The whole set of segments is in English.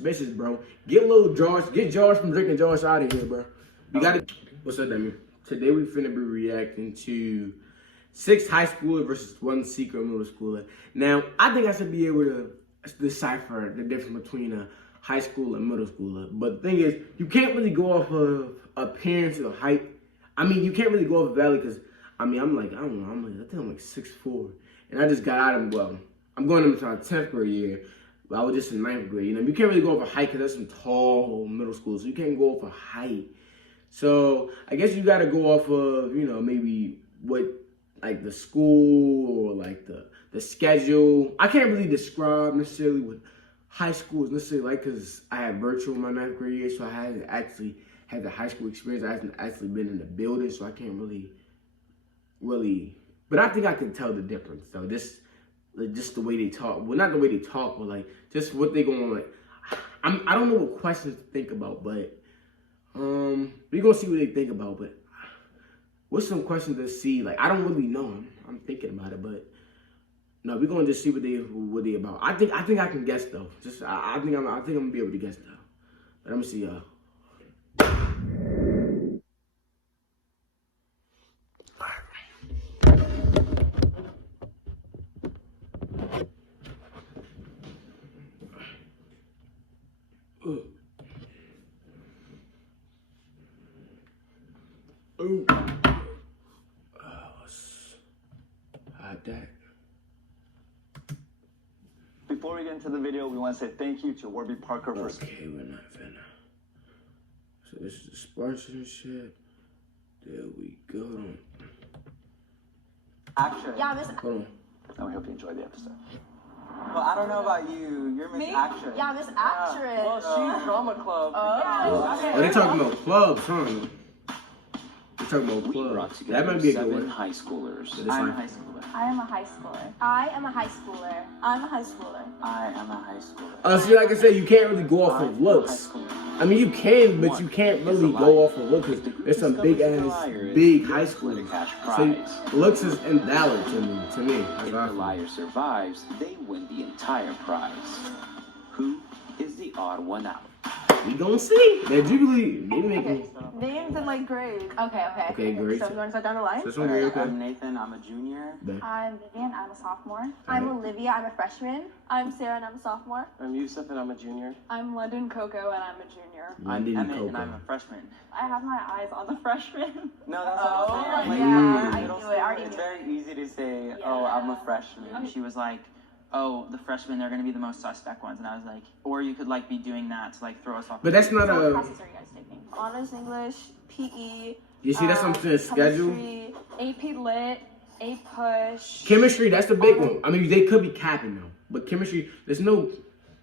Bitches, bro. Get Josh from drinking Josh out of here, bro. You gotta. What's up, Demi? Today we finna be reacting to 6 high schooler versus 1 secret middle schooler. Now, I think I should be able to decipher the difference between a high school and middle schooler. But the thing is, you can't really go off of appearance or height. I mean, you can't really go off of valley because, I mean, I think I'm like 6'4". And I just got out of, well, I'm going into my 10th grade year. But I was just in 9th grade. You know, you can't really go off of height because that's some tall middle school. So you can't go off of height. So I guess you got to go off of, you know, maybe what, like the school or like the schedule. I can't really describe necessarily what high school is necessarily like because I had virtual in my 9th grade year. So I hadn't actually had the high school experience. I haven't actually been in the building. So I can't really, but I think I can tell the difference. So just the way they talk. Well, not the way they talk, but like just what they going like. I don't know what questions to think about, but we're gonna see what they think about. But what's some questions to see? Like I don't really know. I'm thinking about it, but no, we're gonna just see what they about. I think I can guess though. I think I'm gonna be able to guess though. But let me see y'all. Ooh. Hot that. Before we get into the video, we want to say thank you to Warby Parker for... Okay, we're not finna. So this is the sponsorship. There we go. Action. Yeah, Miss. Hold on. And we hope you enjoyed the episode. Well, I don't know about you. You're Miss Action. Yeah, Miss Actress. Well, she's drama club. Oh, Oh, they talking about clubs, huh? They talking about We brought clubs. together That might be a good 7 one. high schoolers. I'm a high schooler. I am a high schooler. I am a high schooler. I'm a high schooler. I am a high schooler. See, like I said, you can't really go off of looks. I mean, you can, but you can't really go off of looks because there's some big high schools. So looks is invalid to me. If the liar survives, they win the entire prize. Who is the odd one out? We gonna see. That Jubilee, they making. Names and like grades. Okay. Okay, great. So you want to start down the line? So okay. I'm Nathan. I'm a junior. I'm Vivian. I'm a sophomore. I'm Olivia. I'm a freshman. I'm Sarah and I'm a sophomore. I'm Yusuf and I'm a junior. I'm London Coco and I'm a junior. I'm Emmett and I'm a freshman. I have my eyes on the freshman. No, that's what I'm saying. Yeah, I knew it. I already It's knew very easy to say, Yeah. oh, I'm a freshman. She was like, oh, the freshmen, they're going to be the most suspect ones. And I was like, or you could like be doing that to like throw us off. But that's not What a. classes are you guys taking? Honors English, PE. You see, that's something to schedule. Chemistry, AP Lit, A Push. Chemistry, that's the big one. I mean, they could be capping though, but chemistry, there's no, as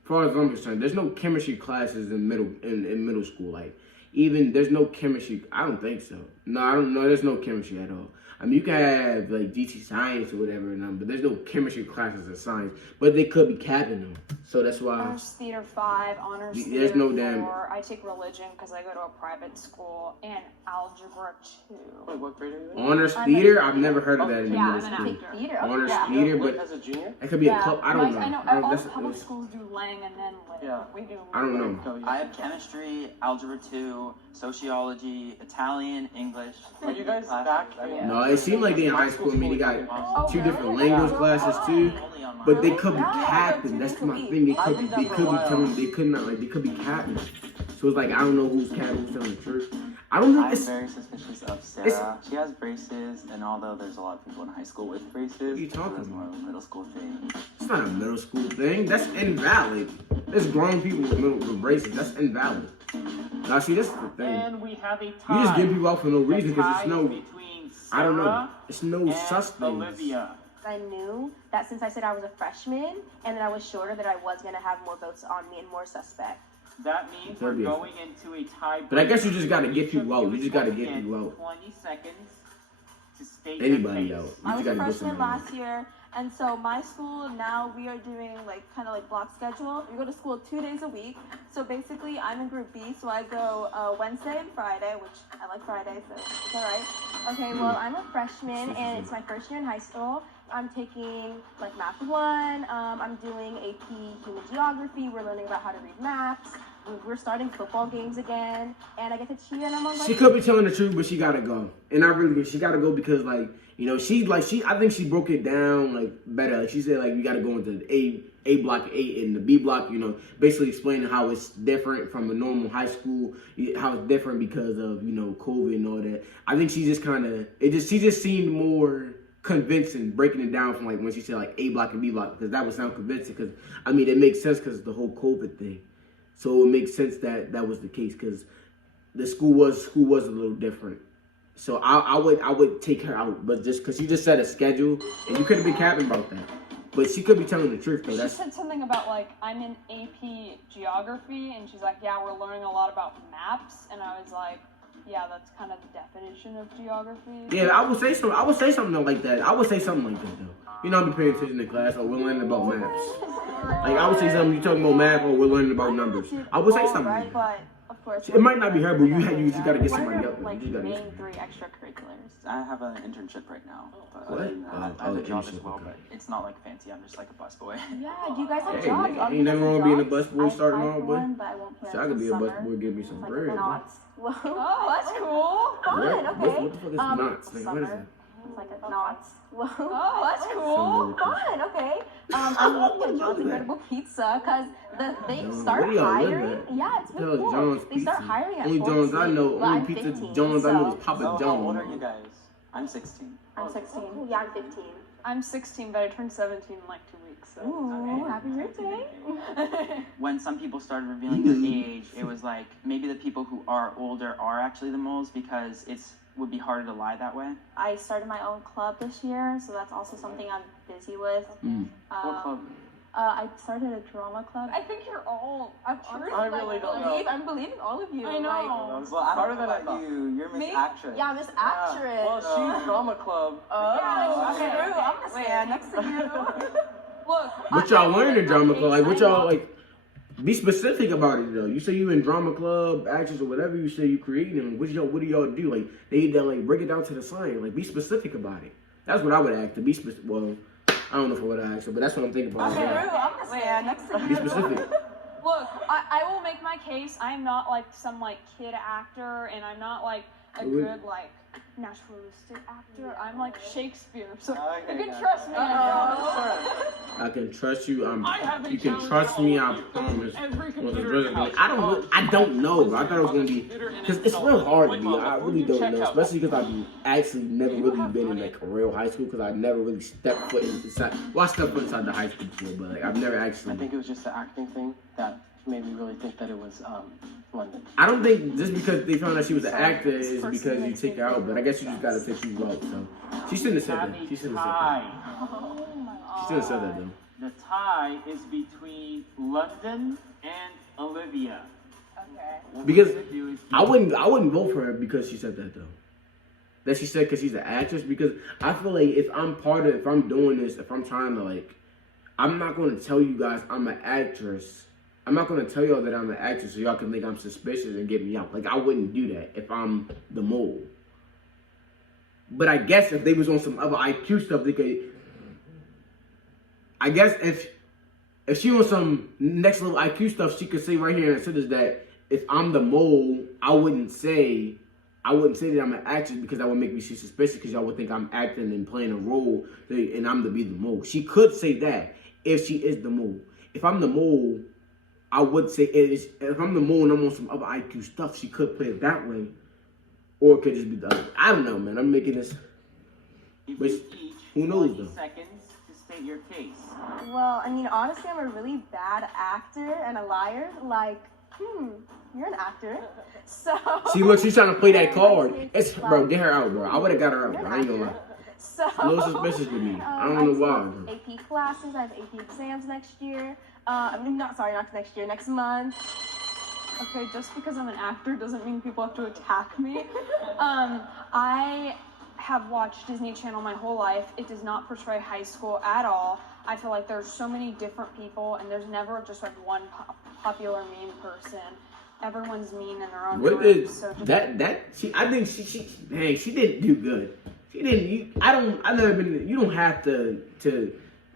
far as I'm concerned, there's no chemistry classes in middle school. Like, even there's no chemistry. I don't think so. No, I don't know. There's no chemistry at all. I mean, you can have like DT science or whatever, but there's no chemistry classes in science. But they could be capping them, so that's why. Honors Theater 5, Honors There's Theater no 4. damn- I take religion because I go to a private school, and Algebra 2. Wait, what grade are you in? Honors I'm a theater. junior. I've never heard of that in the Yeah, middle I'm an school. actor. Theater. Honors Yeah. theater, Wait, but as a junior? that could be a club. I don't know. I know all That's- public schools do Lang and then Lit. Yeah. We do. I don't know. No, I have chemistry, algebra 2, sociology, Italian, English. Are you guys back? I mean, No, it seemed like they in high school. I mean, they got Oh, 2 different really? language classes too. Only on But they mine. could be capping. That's my thing. They could be telling. They could not like. They could be capping. So it's like I don't know who's capping, who's telling the truth. I don't think I'm it's. very suspicious of Sarah. She has braces, and although there's a lot of people in high school with braces, What are you talking that's more about? of a middle school thing. It's not a middle school thing. That's invalid. There's grown people with braces. That's invalid. Now see, this is the thing. And we have a tie. You just give people out for no reason because it's no. between I don't know. Sarah It's no and sus things. Olivia. I knew that since I said I was a freshman and that I was shorter, that I was going to have more votes on me and more suspect. That means we're going into a tie. But I guess you just gotta get people out. You just gotta get people out. 20 seconds to state Anybody your out. case. You I was just a gotta get freshman somebody out. last year, and so my school now we are doing like kind of like block schedule. We go to school 2 days a week. So basically, I'm in Group B, so I go Wednesday and Friday, which I like Friday, so it's all right. Okay, well I'm a freshman and it's my first year in high school, I'm taking like Math 1. I'm doing AP Human Geography. We're learning about how to read maps. We're starting football games again, and I get to cheer. And I'm on. She could be telling the truth, but she gotta go. And she gotta go because I think she broke it down like better. Like she said, like you gotta go into the A block 8 and the B block. Basically explaining how it's different from a normal high school, how it's different because of COVID and all that. I think she just she just seemed more convincing breaking it down from like when she said like A block and B block, because that would sound convincing. Because it makes sense because of the whole COVID thing. So it makes sense that was the case because the school was a little different. So I would take her out, but just because you just said a schedule and you could have been capping about that, but she could be telling the truth though. She said something about like I'm in AP Geography, and she's like, yeah, we're learning a lot about maps, and I was like, yeah, that's kind of the definition of geography. Yeah, I would say something like that. I would say something like that though. I'll be paying attention to class, or we're learning about maps. Like I would say something, you talking about math, or we're learning about numbers. I would say something. Right, but of course. It might not be her, but you just gotta get What are somebody your else. like You just gotta main get somebody. 3 extracurriculars? I have an internship right now. But What? I have a job as internship, well, okay. but it's not like fancy. I'm just like a busboy. Yeah, do you guys have Hey, jobs? nigga, ain't nothing wrong with being a busboy I starting applied off, for boy. one, but I won't plan So I could be a until busboy, summer. give me some Like bread. knots. Whoa. Oh, that's cool. Fun, What? okay. What the fuck is knots? Like, what is Summer. that? It's like a knots. Whoa. Oh, that's cool. Fun, okay. I'm looking at John's Incredible Pizza because they start where do y'all live hiring. at? Yeah, it's Tell really cool. John's They start Pizza. hiring at Only John's I know, but only I'm pizza 15, John's I know is so Papa So how John. old are you guys? I'm 16. I'm 16. Yeah, I'm 15. I'm 16, but I turned 17 in like 2 weeks. So. Ooh, happy birthday. When some people started revealing their age, it was like maybe the people who are older are actually the moles because would be harder to lie that way. I started my own club this year, so that's also something I'm busy with. What club? I started a drama club. I think you're all. I'm I really don't know. I'm believing all of you. I know. Well, I don't Harder know than I about thought. you. You're Miss Me? Actress. Yeah, Miss Actress. Well, she's drama club. Yeah, okay. true. I'm gonna say it next thing you know. Look. What y'all learn in drama club? Like, what y'all like? Be specific about it though. You say you in drama club, actors or whatever. You say you creating them. What do y'all do? Like, they need to like break it down to the science. Like, be specific about it. That's what I would ask. To be specific. Well, I don't know if I would ask her, but that's what I'm thinking about. True. I'm gonna say it next thing Be you know. specific. Look, I will make my case. I'm not like some like kid actor, and I'm not like a good like naturalistic actor. I'm like Shakespeare, so Okay, you can got it. trust me. I can trust you. I have a You can challenge trust for me. all I of you. promise. Every Was computer in the house. I don't know. Bro. I thought it was gonna be Computer in because it it's real hard to Wait, be. Mom, I before really you don't check know, out- especially because I've actually never really been in like a real high school because I've never really stepped foot inside. Well, I stepped foot inside the high school before, but like I've never I actually. think it was just the acting thing that made me really think that it was London. I don't think just because they found out she was an actor is because you take her out, but I guess you just gotta pick you out. So she shouldn't have said Have that. a She shouldn't have said that. tie. She shouldn't have said that though. The tie is between London and Olivia. Okay. What Because we're gonna do is I wouldn't vote for her because she said that though. That she said because she's an actress. Because I feel like if I'm doing this, if I'm trying to like, I'm not going to tell you guys I'm an actress. I'm not going to tell y'all that I'm an actress so y'all can think I'm suspicious and get me out. Like I wouldn't do that if I'm the mole. But I guess if they was on some other IQ stuff, they could. I guess if she on some next level IQ stuff, she could say right here in the sentence that if I'm the mole, I wouldn't say that I'm an actress because that would make me suspicious because y'all would think I'm acting and playing a role and I'm to be the mole. She could say that if she is the mole. If I'm the mole, I would say if I'm the mole and I'm on some other IQ stuff, she could play it that way. Or it could just be the other. I don't know, man. I'm making this. give But you each who knows, 20 though? seconds to state your case. Well, I mean, honestly, I'm a really bad actor and a liar. Like, you're an actor. So. See, look, she's trying to play that card. Bro, get her out, bro. I would have got her out, You're bro. an I ain't gonna lie. actor. So. A little suspicious to me. I don't know why. I take AP classes. I have AP exams next year. Not next year. Next month. Okay, just because I'm an actor doesn't mean people have to attack me. I have watched Disney Channel my whole life. It does not portray high school at all. I feel like there's so many different people, and there's never just like one popular mean person. Everyone's mean in their own What group. is So just that? I think she didn't do good. She didn't. I've never been. You don't have to.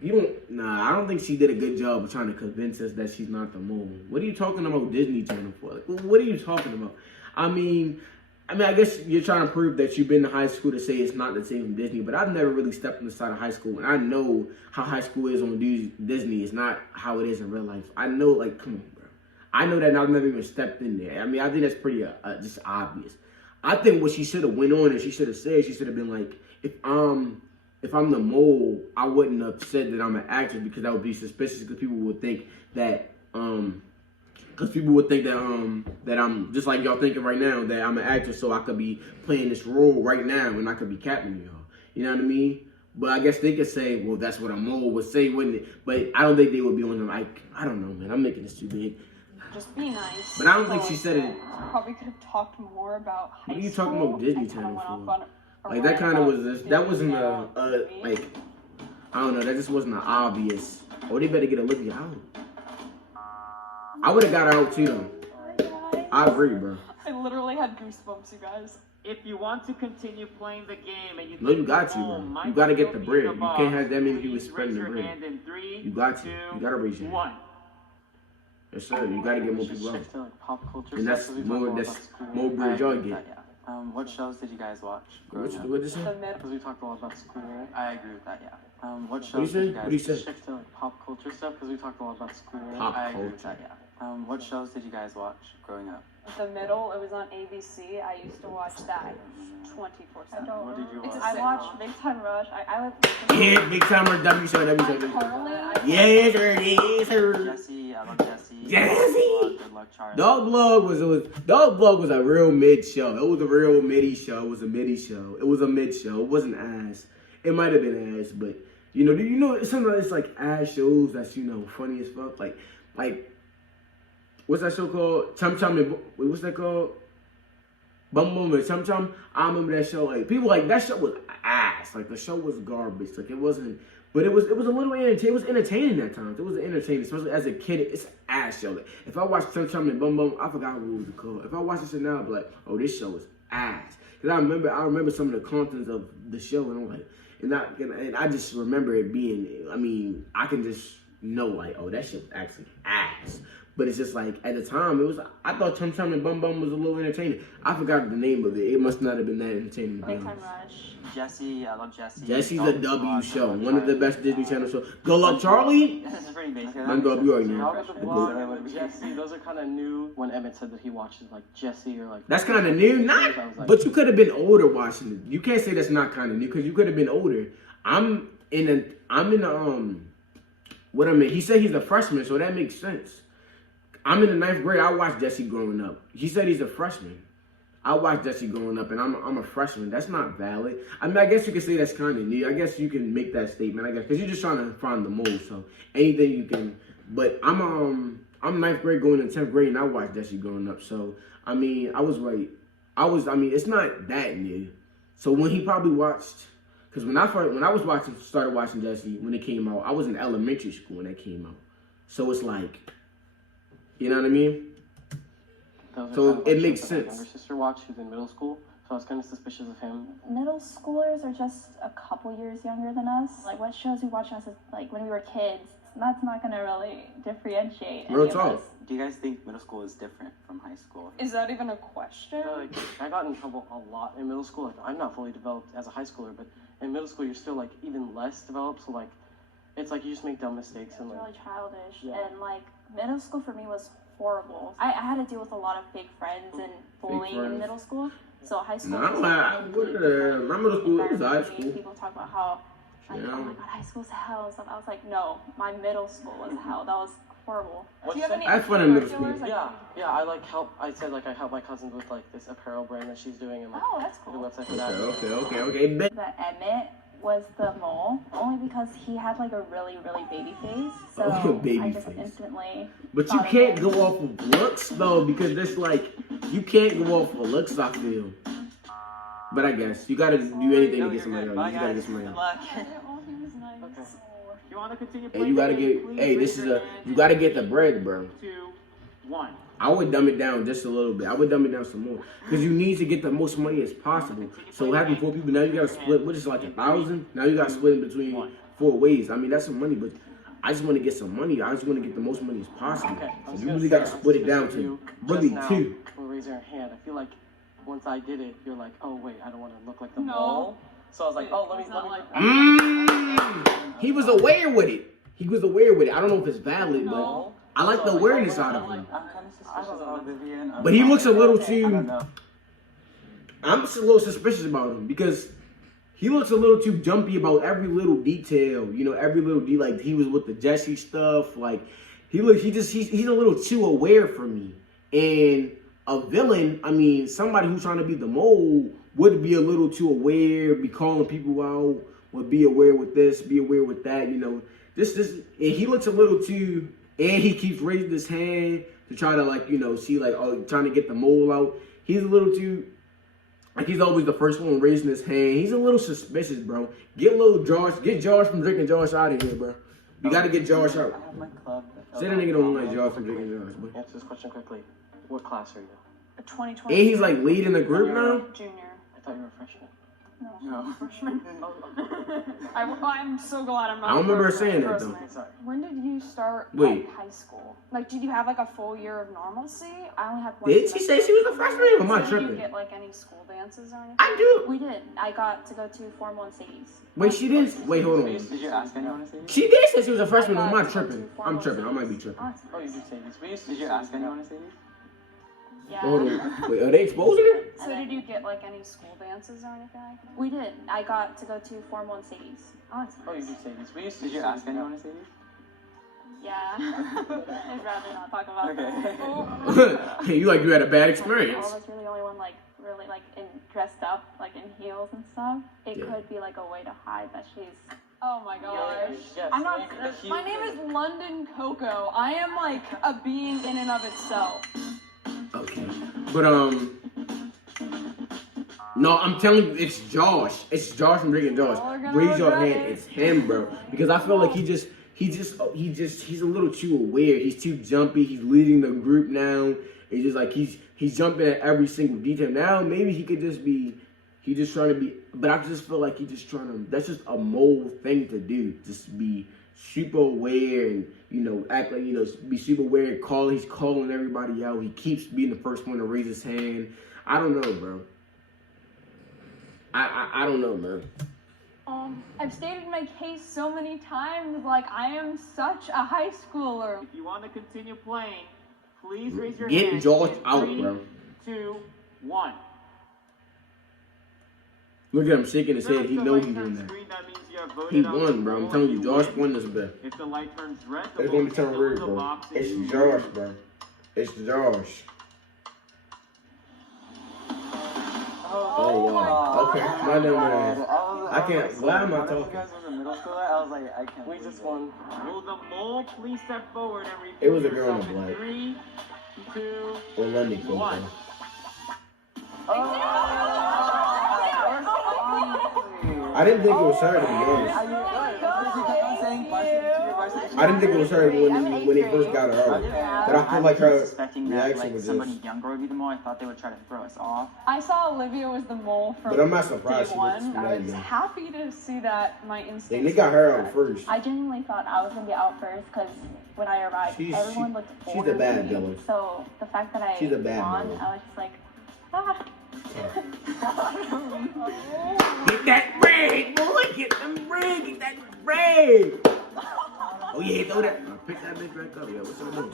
You don't. Nah, I don't think she did a good job of trying to convince us that she's not the mole. What are you talking about Disney Channel for? Like, what are you talking about? I mean, I guess you're trying to prove that you've been to high school to say it's not the same from Disney, but I've never really stepped inside of high school, and I know how high school is on Disney. It's not how it is in real life. I know, like, come on, bro. I know that, and I've never even stepped in there. I mean, I think that's pretty just obvious. I think what she should have went on and she should have said, she should have been like, if I'm the mole, I wouldn't have said that I'm an actor because that would be suspicious because people would think that that I'm just like y'all thinking right now that I'm an actor, so I could be playing this role right now and I could be captaining y'all. You know what I mean? But I guess they could say, well, that's what a mole would say, wouldn't it? But I don't think they would be on them. Like, I don't know, man. I'm making this too big. Just be nice. But I don't think she said it. Probably could have talked more about high school. What are you talking about Disney Channel for? Like, that kind of was this. That wasn't like, I don't know. That just wasn't an obvious. Oh, they better get Olivia out. I would have got her out too, though. I agree, bro. I literally had goosebumps, you guys. If you want to continue playing the game and you No, you got to, bro. You got to get the bread. You can't have that many people spending the bread. You got to. You got to raise your hand. Yes, sir. You got to get more people out. To, like, pop culture And that's stuff, more bread y'all get. What shows did you guys watch? What did you say? Because we talked a lot about school, right? I agree with that, yeah. What What shows do you did you say? guys What do you say? Shift to, like, pop culture stuff because we talked a lot about school, right? Pop I agree with culture. that, yeah. What shows did you guys watch growing up? The middle, it was on ABC. I used to watch that 24/7. What did you watch? I watched Big Time Rush. I would. Yeah, big timer, W show. Yes, sir. Yes, sir. Jesse, I love Jesse. Jesse. Good luck, Charlie. Dog Blog was a real mid show. It was a real midi show. It was a midi show. It was a mid show. It wasn't ass. It might have been ass, but do you know sometimes it's like ass shows that's funny as fuck. Like what's that show called? Chum Chum and what's that called? Bum Bum and Chum Chum. I remember that show. Like people like that show was ass. Like the show was garbage. Like it wasn't. But it was a little entertaining. It was entertaining at times. It was entertaining, especially as a kid. It's an ass show. Like, if I watched Chum Chum and Bum Bum, I forgot what it was called. If I watch this shit now, I'd be like, oh, this show is ass. Because I remember some of the contents of the show, and I'm like, and I just remember it being. I mean, I can just know like, oh, that shit was actually ass. But it's just like at the time, I thought Chum Chum and Bum Bum was a little entertaining. I forgot the name of it. It must not have been that entertaining. Big Time Rush. Jesse, I love Jesse. Jesse's a W show. One of the best Disney Channel shows. Go Luck Charlie. This is pretty basic. I'm W right now. Robert the Vlog, Jesse, those are kind of new. When Emmett said that he watches like Jesse or like. That's kind of new, but you could have been older watching it. You can't say that's not kind of new because you could have been older. He said he's a freshman, so that makes sense. I'm in the 9th grade. I watched Jesse growing up. He said he's a freshman. I watched Jesse growing up, and I'm a freshman. That's not valid. I mean, I guess you could say that's kind of new. I guess you can make that statement. I guess because you're just trying to find the mold. So anything you can. But I'm 9th grade going into 10th grade, and I watched Jesse growing up. So I mean, I was right. It's not that new. So when he probably watched, because when I started watching Jesse when it came out, I was in elementary school when that came out. So it's like, you know what I mean? So it makes sense. My younger sister watched, who's in middle school, so I was kind of suspicious of him. Middle schoolers are just a couple years younger than us. Like what shows we watched like when we were kids, that's not gonna really differentiate. Real talk. Do you guys think middle school is different from high school? Is that even a question? Like, I got in trouble a lot in middle school. Like, I'm not fully developed as a high schooler, but in middle school, you're still like even less developed. So like, it's like you just make dumb mistakes and like. Really childish, Yeah. and like middle school for me was horrible. I had to deal with a lot of fake friends and bullying in middle school. So high school. My middle school was high school. People talk about how, like, oh my god, high school's hell and stuff. I was like, no, my middle school was hell. That was horrible. Do you have any I had fun in middle school. extracurriculars? Yeah. I like help. I said like I help my cousins with like this apparel brand that she's doing and like Oh, that's the cool. website for that. Okay. That Emmett was the mole only because he had like a really baby face. So Baby I just face. instantly. But you thought of can't him. go off of looks though, because that's like you can't go off of looks. I feel. But I guess you gotta do anything to get somebody else. You gotta get somebody else. Oh, he was nice. Okay. You want to continue Hey, playing you gotta the game, get. please Hey, raise your hand. you gotta get the bread, bro. 2, 1. I would dumb it down just a little bit. I would dumb it down some more because you need to get the most money as possible. So having 4 people now, you gotta split. What is it, like 1,000? Now you gotta split in between 4 ways. I mean, that's some money, but I just want to get some money. I just want to get the most money as possible. Okay, So you really gotta split it down to really 2. For raising your hand, I feel like once I did it, you're like, oh wait, I don't want to look like the No. mole. So I was like, oh, let me. He was aware with it. He was aware with it. I don't know if it's valid, but I like the awareness out of him. I'm kind of suspicious of Vivian. But he looks a little I don't too. know. I'm just a little suspicious about him because he looks a little too jumpy about every little detail. You know, every little detail. Like he was with the Jesse stuff. Like he's a little too aware for me. And a villain, I mean, somebody who's trying to be the mole would be a little too aware, be calling people out, would be aware with this, be aware with that. You know, this, and he looks a little too. And he keeps raising his hand to try to, like, you know, see, like, oh, trying to get the mole out. He's a little too, like, he's always the first one raising his hand. He's a little suspicious, bro. Get Josh from drinking Josh out of here, bro. You got to get Josh out. I have my club. Say that nigga don't like Josh from drinking Josh, bro. Answer this question quickly. What class are you? 2020. And he's, like, leading the group now? Junior. I thought you were a freshman. No. Freshman. I'm so glad I'm not. I don't remember her freshman, saying that, trust though. me. When did you start Wait. high school? Like, did you have like a full year of normalcy? I only had 1 Did she say she was a freshman? Or am I So did you tripping? get like any school dances or anything? I do. We did. I got to go to Formal and Sadie's. Wait, she didn't. Wait, hold on. Did you ask anyone to say this? She did say she was a freshman. Or am I tripping? I'm tripping. I might be tripping. Oh, you did say this. We used to Did you ask anyone to say this? Yeah. Hold on. Wait, are they exposing her? So did you get like any school dances or anything like that? We did. I got to go to Formal and Sadie's. Oh, that's Oh, you nice. did say this. We used to. Did you ask anyone to say this? Yeah. I'd rather not talk about that. Hey, you had a bad Like, experience. I was really the only one really dressed up like in heels and stuff. It Yeah. could be like a way to hide that she's. Oh my gosh. Yes, I'm not. maybe My name is London Coco. I am like a being in and of itself. Okay. But no, I'm telling you, it's Josh. It's Josh from Drinking Josh. Y'all are gonna Raise your regret hand. it. It's him, bro. Because I feel like he's a little too aware. He's too jumpy. He's leading the group now. It's just like he's jumping at every single detail. Now maybe he could just be. He's just trying to be. But I just feel like he's just trying to. That's just a mole thing to do. Just be super aware and, you know, act like, you know, be super aware and he's calling everybody out. He keeps being the first one to raise his hand. I don't know, bro. I don't know, man. I've stated my case so many times. Like, I am such a high schooler. If you want to continue playing, please raise your Get hand. Josh In out, 3, bro. 2, 1. Look at him shaking his head. He If the knows light he's doing turns that. green, that means you have voted He on won, the bro. I'm poll telling and you, Josh win. won this bet. If the light turns red, the It's vote gonna is turn still in red, the bro. box and It's you Josh, win. bro. It's Josh. Oh, wow. Okay, my dumb ass. I can't. Why am I You talking? guys was a middle schooler. I was like, I can't. We believe just it. won. Will the mole please step forward and reveal It was a girl in yourself black. 3, 2, Or Lundy cool, One. I didn't think it was her, to be honest. I didn't think it was her when he first got her out. But I feel like her suspecting that reaction like was somebody just. younger would be the mole. I thought they would try to throw us off. I saw Olivia was the mole from But I'm not day surprised she looks one. I was familiar. happy to see that my They instincts. got her out first. I genuinely thought I was gonna be out first because when I arrived, everyone looked she's older a bad than me. villain. So the fact that I She's a bad won, villain. I was just like, ah. Get that bread, boy! Get them bread! Get that bread! Oh yeah, throw that. Pick that bitch back up, yo. What's up, doing?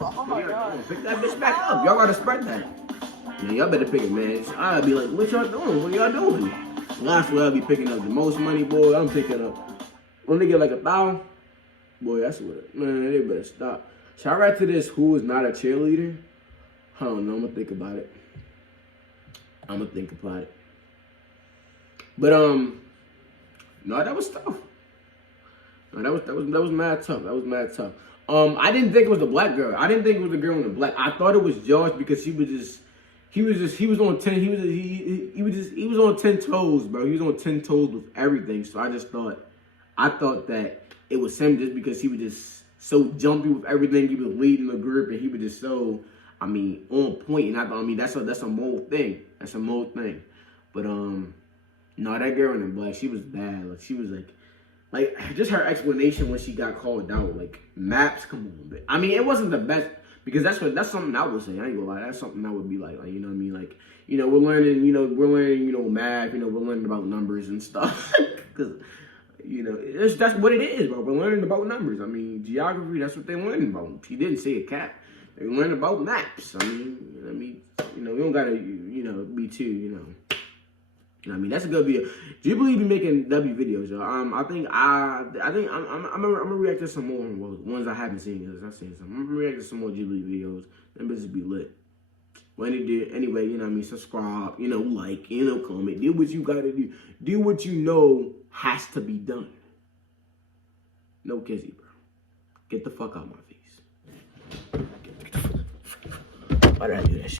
Oh my god. Pick that bitch back up. Y'all gotta spread that. Yeah, y'all better pick it, man. I'll be like, what y'all doing? What y'all doing? Last week I'll be picking up the most money, boy. I'm picking up. When they get like 1,000, boy, that's what. Man, they better stop. Shout out to this who is not a cheerleader. I don't know. I'm gonna think about it. But no, that was tough. No, that was mad tough. That was mad tough. I didn't think it was the black girl. I didn't think it was the girl in the black. I thought it was Josh because he was on 10 toes, bro. He was on 10 toes with everything. So I thought that it was him just because he was just so jumpy with everything. He was leading the group and he was just so, I mean, on point. And I mean, that's a mold thing. That's a mold thing. But no, that girl in the black, she was bad. Like she was like just her explanation when she got called out. Like maps, come on, man. I mean, it wasn't the best because that's something I would say. I ain't gonna lie, that's something I would be like you know what I mean, like we're learning, math. We're learning about numbers and stuff because. That's what it is, bro. We're learning about numbers. I mean, geography, that's what they're learning about. She didn't say a cat. They learn about maps. I mean, we don't gotta, be too, I mean, that's a good video. Jubilee be making W videos, y'all. I think I'm gonna react to some more ones I haven't seen. Cause I've seen some. I'm gonna react to some more Jubilee videos. Them bitches be lit. When it did, anyway, subscribe, like, comment, do what you gotta do. Do what you know has to be done. No kizzy, bro. Get the fuck out of my face. Why did I do that shit?